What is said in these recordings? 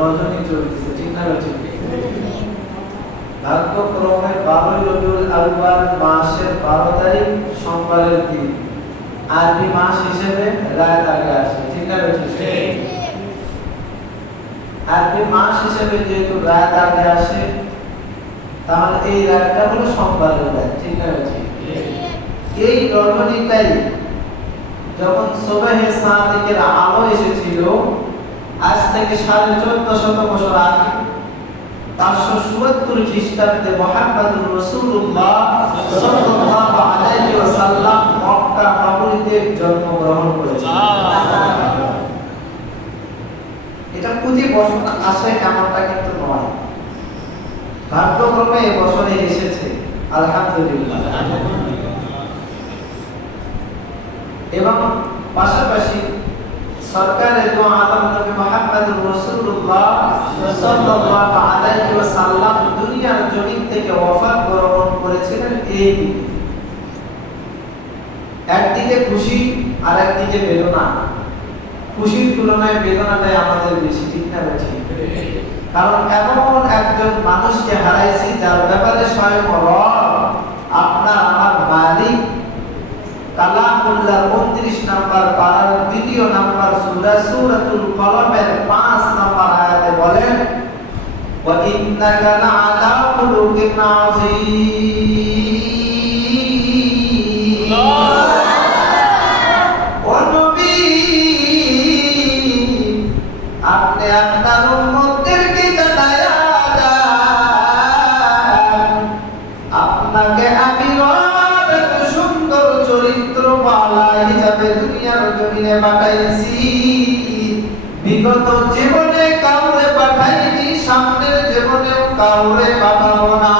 রজনী চলতেছে, ঠিক না ঠিক? ভাগ্যক্রমে 12 রবিউল আউয়াল মাসের 12 তারিখ সোমবারের দিন আরবি মাস হিসেবে রাত আগে আসে, ঠিক না ঠিক? আরবি মাস হিসেবে যেহেতু রাত আগে আসে, তাহলে এই রাতটা হলো সোমবারের রাত, ঠিক না ঠিক? এই রজনীটাই যখন সুবহে সাদিকের আলো এসেছিল, আজ থেকে 1450 বছর আগে 577 খ্রিস্টাব্দে মুহাম্মদুর রাসূলুল্লাহ সাল্লাল্লাহু আলাইহি ওয়াসাল্লাম মক্কা নগরীতে জন্মগ্রহণ করেছেন। এটা প্রতি বছর আসে এমনটা কিন্তু নয়, ভাগ্যক্রমে এই বছরে এসেছে, আলহামদুলিল্লাহ। এবং পাশাপাশি সরকারের দু আলম নবী মুহাম্মদুর রাসূলুল্লাহ সাল্লাল্লাহু আলাইহি ওয়াসাল্লাম দুনিয়ার জমিন থেকে ওফাত বরণ করেছিলেন এই দিনে। একদিকে খুশি আর একদিকে বেদনা। খুশির তুলনায় বেদনাটাই আমাদের বেশি, ঠিক না ঠিক? কারণ এমন একজন মানুষকে হারাইছি যার ব্যাপারে স্বয়ং রব আপনার আমার মালিক কালামুল্লাহ 29 নাম্বার পারার 2 নাম্বার সূরা সূরাতুল কলমের 5 নাম্বার আয়াতে বলেন, ওয়া ইন্নাকা লাআলা খুলুকিন আযীম। ও নবী, আপনি আপনার উম্মতদেরকে জানায়া দেন, আপনাকে আমি হিসাবে দুনিয়ার জমিনে পাঠাইছি। বিগত জীবনে কাউরে পাঠাইনি, সামনের জীবনেও কাউরে পাঠাবো না।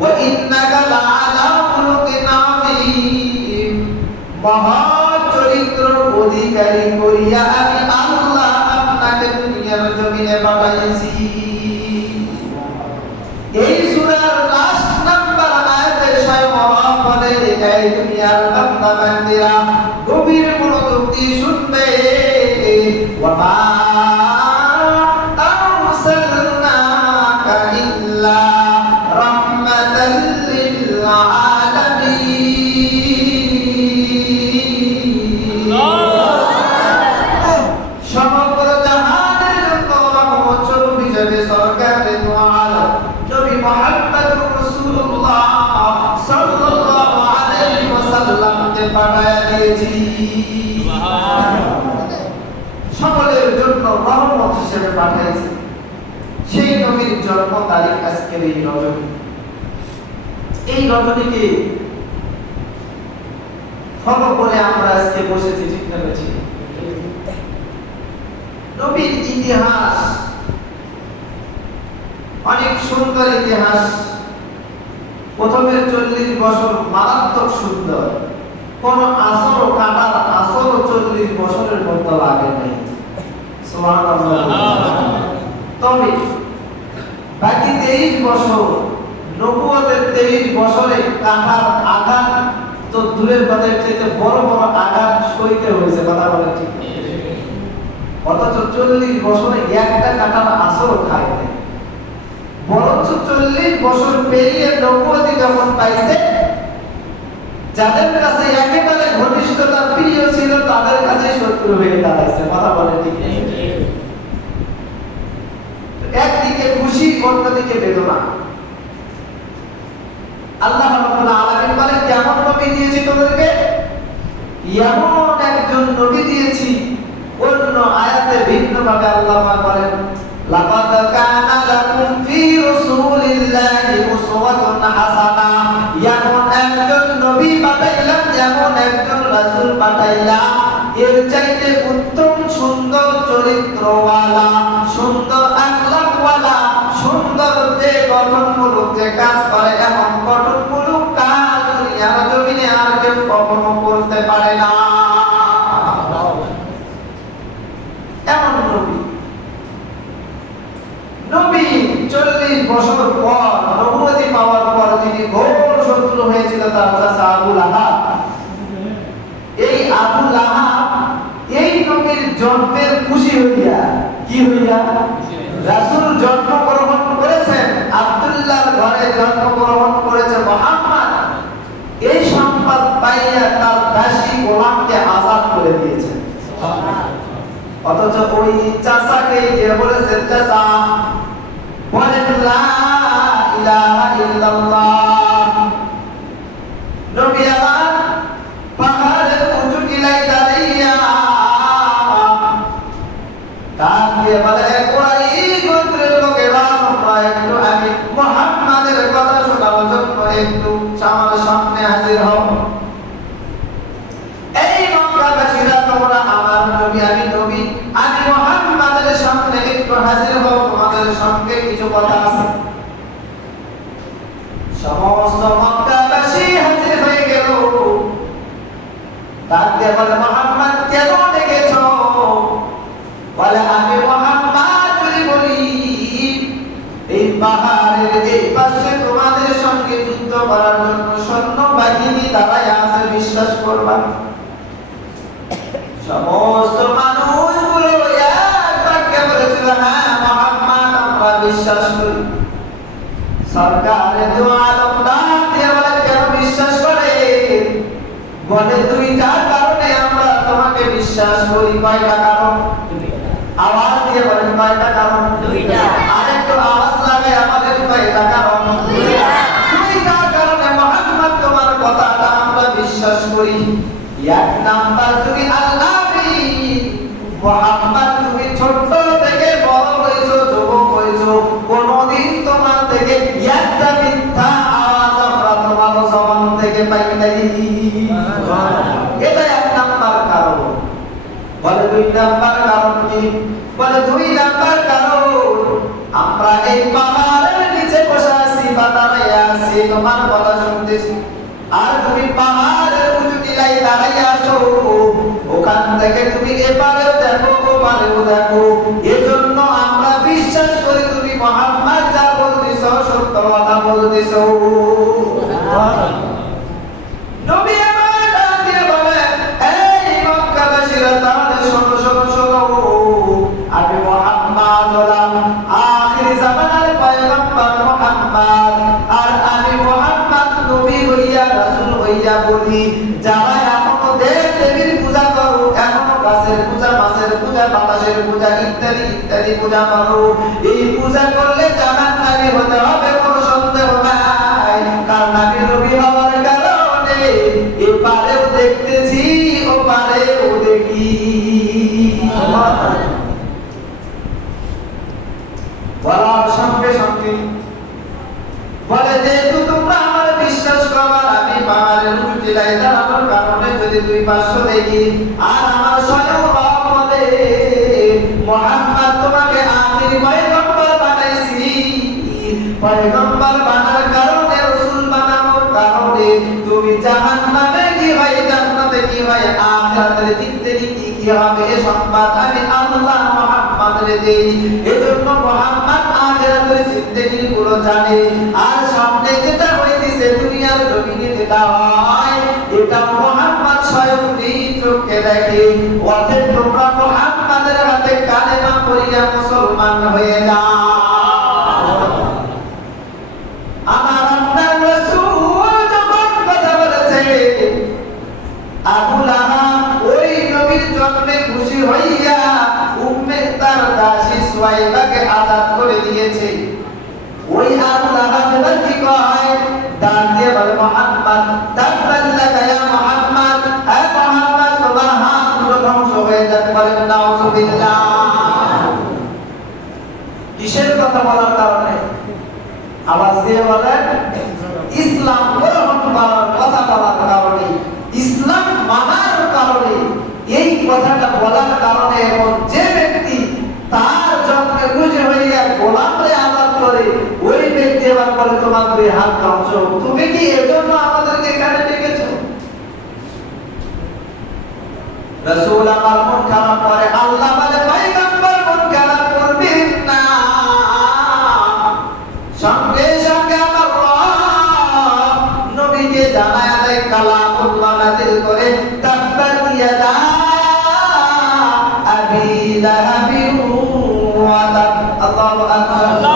ওয়া ইন্নাকা লাআলা খুলুকিন আযীম, মহা চরিত্রের অধিকারী করিয়া আমি আল্লাহ আপনাকে দুনিয়ার জমিনে পাঠাইছি। এই সূরার লাস্ট নাম্বার আয়াতে স্বয়ং আল্লাহ বলে, এই দুনিয়ার বান্দা বান্দীরা গভীর মনোযোগ দিয়ে শুনবে, ওয়া মা আরসালনাকা ইল্লা রাহমাতাল লিল আলামিন। সমগ্র জাহানের জন্য রহমত স্বরূপ হিসেবে সরকারের দু আলম নবী মুহাম্মদুর রাসূলুল্লাহ সাল্লাল্লাহু আলাইহি ওয়াসাল্লামকে পাঠায়া দিয়েছি। সকলের জন্য রহমত হিসেবে পাঠিয়েছি। সেই নবীর জন্ম তারিখ আজকের এই রজনী। এই রজনীকে ফলো করে আমরা আজকে বসেছি, ঠিক না ঠিক? নবীর ইতিহাস অনেক সুন্দর ইতিহাস। প্রথমের 40 বছর মারাত্মক সুন্দর, কোন আসর কাটার আসর 40 বছরের মধ্যে লাগে নাই। সুবহানাল্লাহ। তবে বাকি 23 বছর, নবুয়তের 23 বছরে কাটার আঘাত তো দূরের কথা, চাইতে বড় বড় আঘাত সইতে হয়েছে, কথা বলে ঠিক। অথচ 40 বছরে একটা কাটার আসর খায় নাই। বরঞ্চ 40 বছর পেরিয়ে নবুয়তি যখন পাইছে, যাদের কাছে একেবারে ঘনিষ্ঠতা প্রিয় ছিল তাদের কাছে শত্রু হয়ে দাঁড়াইছে, কথা বলে ঠিক। একদিকে খুশি, অন্যদিকে বেদনা। আল্লাহ রাব্বুল আলামিন বলেন, কেমন নবী দিয়েছি তোদেরকে? এমন একজন নবী দিয়েছি। অন্য আয়াতে ভিন্নভাবে আল্লাহ বলেন, লাকাদ কানা লাকুম ফি রাসূলিল্লাহি উসওয়াতুন হাসানাহ। এমন একজন নবী পাঠাইলাম, এমন একজন রাসূল পাঠাইলাম, এর চাইতে উত্তম সুন্দর চরিত্রওয়ালা, সুন্দর আখলাকওয়ালা, সুন্দর যে গঠনমূলক যে কাজ করে, এমন গঠনমূলক কাজ দুনিয়ার জমিনে আর কেউ কখনো করতে পারে না। এমন নবী। নবী 40 বছর পর নবুয়তি পাওয়ার পর যিনি ঘোর শত্রু হয়েছিল তার চাচা আবু লাহাব। এই আবু লাহাব এই নবীর জন্মের খুশি হইয়া, কি হইয়া? রাসূল জন্মগ্রহণ করেছেন, আব্দুল্লাহর ঘরে জন্মগ্রহণ করেছে মুহাম্মদ। এই সংবাদ পাইয়া তার দাসী গোলামকে আজাদ করে দিয়েছেন। অথচ ওই চাচাকে গিয়ে বলেছেন, চাচা বলেন লা ইলাহা ইল্লাল্লাহ। নবী আমার পাহাড়ের উঁচু টিলায় দাঁড়াইয়া ডাক দিয়ে বলে, কুরাইশ গোত্রের লোকেরা, তোমরা একটু আমি মুহাম্মাদের কথা শোনার জন্য একটু আমার সামনে হাজির হও। এই মক্কাবাসীরা, তোমরা আমার নবী, আমি নবী, আমি মুহাম্মাদের সামনে একটু হাজির হও, তোমাদের সঙ্গে কিছু কথা আছে। সমস্ত মক্কাবাসী হাজির হয়ে গেল। ডাক দিয়ে বলে, মুহাম্মদ কেন ডেকেছো? বলে, আমি মুহাম্মদ যদি বলি এই পাহাড়ের এই পাশে তোমাদের সঙ্গে যুদ্ধ করার জন্য সৈন্য বাহিনী দাঁড়ায় আছে, বিশ্বাস করবা? সমস্ত মানুষগুলো এক বাক্যে বলেছিল, হ্যাঁ মুহাম্মদ আমরা বিশ্বাস করি। সরকারের দু আলম ডাক দিয়ে বলে, কেন বিশ্বাস করে? বলে, দুইটা কারণে আমরা তোমাকে বিশ্বাস করি। কয়টা কারণ? আওয়াজ দিয়ে বলেন, কয়টা কারণ? দুইটা। আরেকটু আওয়াজ লাগে আমাদের, কয়টা কারণ? দুইটা। দুইটা কারণে মুহাম্মদ তোমার কথাটা আমরা বিশ্বাস করি। এক নাম্বার, তুমি আল্লাহ মুহাম্মদ, তুমি ছোট থেকে বড় হয়েছো, যুবক হয়েছো, কোনদিন তোমার থেকে একটা মিথ্যা আওয়াজ আমরা তোমার জবান থেকে পাই নাই। এটা এক নাম্বার কারণ। বলে, দুই নাম্বার কারণ কি? বলে, দুই নাম্বার কারণ, আমরা এই পাহাড়ের নিচে বসে আছি বা দাঁড়াইয়া আছি, তোমার কথা শুনতেছি, আর তুমি পাহাড়ের উঁচু টিলায় দাঁড়াইয়া আছো। ওখান থেকে তুমি এপারেও দেখো, ওপারেও দেখো। এজন্য আমরা বিশ্বাস করি তুমি মুহাম্মদ যা বলতেছো সত্য কথা বলতেছো। নবী আমার ডাক দিয়ে বলেন, এই মক্কাবাসীরা, তাহলে শোনো শোনো শোনো, আমি মুহাম্মদ হলাম আখির জামানার পয়গম্বর মুহাম্মদ। আর আমি মুহাম্মদ নবী হইয়া, রাসূল হইয়া বলি, যারা এখনো দেব দেবীর পূজা করো, এখনো গাছের পূজা, মাছের পূজা, বাতাসের পূজা, ইত্যাদি ইত্যাদি পূজা করো, এই পূজা করলে জাহান্নামী হতে হবে, কোনো সন্দেহ নাই। কারণ আমি নবী হওয়ার কারণে এপারেও দেখতেছি, ওপারেও দেখি। বলার সঙ্গে সঙ্গে বলে, যেহেতু তোমরা আমার বিশ্বাস করো, আমি পাহাড়ের উঁচু টিলায় দাঁড়ানোর কারণে যদি দুই পার্শ্ব দেখি, আর আমার স্বয়ং রব বলে মুহাম্মদ তোমাকে আখির পয়গম্বর বানাইছি, পয়গম্বর বানার কারণে, রাসূল বানানোর কারণে তুমি জাহান্নামে কি হয়, জান্নাতে কি হয়, আখিরাতের জিন্দেগি কি হবে, এই সংবাদ আমি আল্লাহ মুহাম্মদের দেই। এজন্য মুহাম্মদ আখিরাতের জিন্দেগি গুলো জানে, আর সামনে যেটা হইতেছে দুনিয়ার জমিনে যেটা হয়, এটা মুহাম্মদ স্বয়ং নিজ চোখে দেখে। অতএব তোমরা মুহাম্মদের হাতে কালেমা পড়িয়া মুসলমান হয়ে যাও। আমার আপনার রাসূল যখন কথা বলেছে, আবু লাহাব ওই নবীর জন্মে খুশি হইয়া উম্মে তার দাসী সুয়াইবাকে আজাদ করে দিয়েছে। ওই আবু লাহাব এবার কি কয়? ডাক দিয়ে বলে, মুহাম্মদ তাবাল্লাকা ইয়া মুহাম্মদ, হে মুহাম্মদ তোমার হাতগুলো ধ্বংস হয়ে যাক। বলেন নাউযুবিল্লাহ। কিসের কথা বলার কারণে? আওয়াজ দিয়ে বলেন, ইসলাম গ্রহণ করার কথা বলার কারণে, ইসলাম মানার কারণে, এই কথাটা বলার কারণে। এবং যে ব্যক্তি তার জন্মে খুশি হইয়া গোলামরে আজাদ করে, ওই ব্যক্তি এবার বলে, তোমার দুই হাত ধ্বংস। তুমি কি এজন্য আমাদেরকে এখানে ডেকেছো? রাসূল আমার মন খারাপ করে, আল্লাহ বলে পয়গম্বর মন খারাপ করবেন না। সঙ্গে সঙ্গে আমার রব নবীকে জানায়া দেয়, কালামুল্লাহ নাযিল করে, তাব্বাত ইয়াদা আবি কুওয়াতা আল্লাহু আকবার